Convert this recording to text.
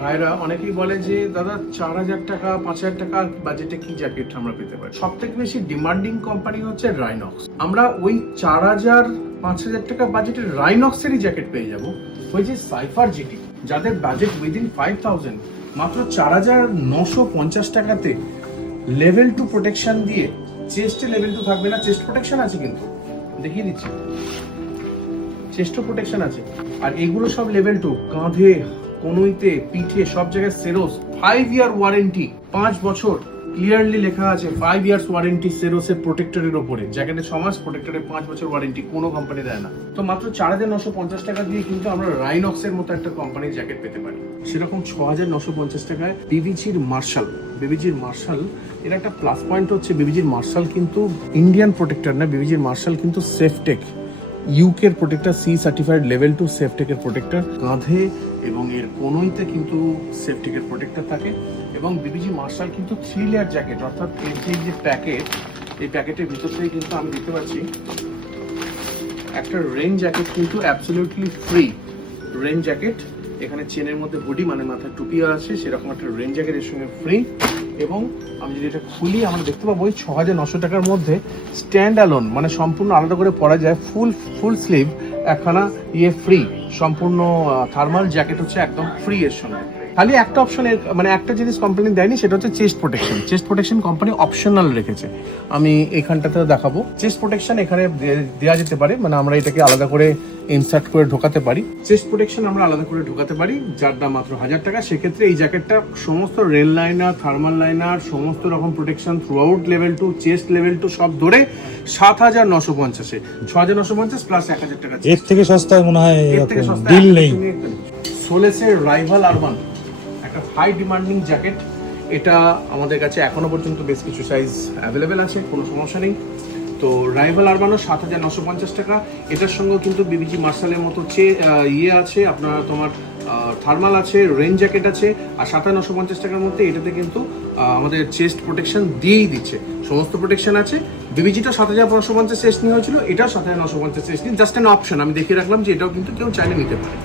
ভাইরা অনেকেই বলে যে দাদা 4,000 টাকা 5,000 টাকা বাজেটে কি জ্যাকেট আমরা পেতে পারি। সব থেকে বেশি ডিমান্ডিং কোম্পানি হচ্ছে রাইনক্স। আমরা ওই 4,000-5,000 টাকা বাজেটের রাইনক্সেরই জ্যাকেট পেয়ে যাবো, ওই যে সাইফার জিটি, যাদের বাজেট উইদিন 5,000, মাত্র 4,950 টাকাতে লেভেল 2 প্রোটেকশন দিয়ে। চেস্টে লেভেল 2 থাকবে না, চেস্ট প্রোটেকশন আছে, কিন্তু দেখিয়ে দিচ্ছি, চেস্ট প্রোটেকশন আছে। আর এগুলো সব লেভেল 2, কাঁধে, কনুইতে, পিঠে, সব জায়গায় সেরোস। 5 ইয়ার ওয়ারেন্টি, 5 বছর ক্লিয়ারলি লেখা আছে 5 ইয়ার্স ওয়ারেন্টি সেরোসের প্রোটেক্টরের ওপরে। জ্যাকেটে 6 মাস, প্রোটেক্টরের 5 বছর ওয়ারেন্টি, কোনো কোম্পানি দেয় না। তো মাত্র 4,950 টাকা দিয়ে কিন্তু আমরা রাইনক্সের মতো একটা কোম্পানির জ্যাকেট পেতে পারি। সেরকম 6,950 টাকায় বিবিজির মার্শাল এর একটা প্লাস পয়েন্ট হচ্ছে, বিবিজির মার্শাল কিন্তু ইন্ডিয়ান প্রোটেক্টর না, বিবিজির মার্শাল কিন্তু সেফটেক ইউকের প্রোটেক্টর, সি সার্টিফাইড লেভেল 2 সেফটেকের প্রোটেক্টর। কাঁধে এবং এর কোনোইতে কিন্তু সেফটেকের প্রোটেক্টর থাকে। এবং বিবিজি মার্শাল কিন্তু 3 লেয়ার জ্যাকেট, অর্থাৎ এর যে প্যাকেট, এই প্যাকেটের ভিতর থেকে কিন্তু আমি দেখতে পাচ্ছি একটা রেইন জ্যাকেট কিন্তু অ্যাবসলিউটলি ফ্রি। রেইন জ্যাকেট, এখানে চেনের মধ্যে হুডি মানে মাথায় টুপিও আছে, সেরকম একটা রেইন জ্যাকেট এর সঙ্গে ফ্রি। এবং আমি যদি এটা খুলি, আমরা দেখতে পাবো ওই 6,900 টাকার মধ্যে স্ট্যান্ড অ্যালোন মানে সম্পূর্ণ আলাদা করে পরা যায় ফুল স্লিভ একখানা ফ্রি, সম্পূর্ণ থার্মাল জ্যাকেট হচ্ছে একদম ফ্রি এর সঙ্গে। খালি একটা অপশনের মানে একটা জিনিস কোম্পানি দেয়নি, সেটা হচ্ছে chest protection. Chest protection company optional রেখেছে, আমি এইখানটাতে দেখাবো। চেস্ট প্রোটেকশন এখানে দেওয়া যেতে পারে, মানে আমরা এটাকে আলাদা করে ইনসার্ট করে ঢোকাতে পারি। চেস্ট প্রোটেকশন আমরা আলাদা করে ঢোকাতে পারি, যার দাম মাত্র 1,000 টাকা। সেক্ষেত্রে এই জ্যাকেটটা সমস্ত রেল লাইনার, থার্মাল লাইনার, সমস্ত রকম protection through out level 2, chest level 2 সব ধরে 7,950-এ 6,950 প্লাস 1,000 টাকা। এর থেকে সস্তা মনে হয় ডিল নেই। সোলেসের রাইভাল আরবান, একটা হাই ডিমান্ডিং জ্যাকেট। এটা আমাদের কাছে এখনো পর্যন্ত বেশ কিছু সাইজ অ্যাভেলেবেল আছে, কোনো সমস্যা নেই। তো রাইভাল আরবানও 7,950 টাকা। এটার সঙ্গেও কিন্তু বিবিজি মার্শালের মতো আছে, আপনার তোমার থার্মাল আছে, রেইন জ্যাকেট আছে। আর 7,950 টাকার মধ্যে এটাতে কিন্তু আমাদের চেস্ট প্রোটেকশন দিয়েই দিচ্ছে, সমস্ত প্রোটেকশন আছে। বিবিজিটা 7,550 চেস্ট নিয়ে হয়েছিল, এটাও 7,950 চেস্ট নিয়ে, জাস্ট অ্যান অপশন। আমি দেখিয়ে রাখলাম যে এটাও কিন্তু কেউ চাইলে নিতে পারে।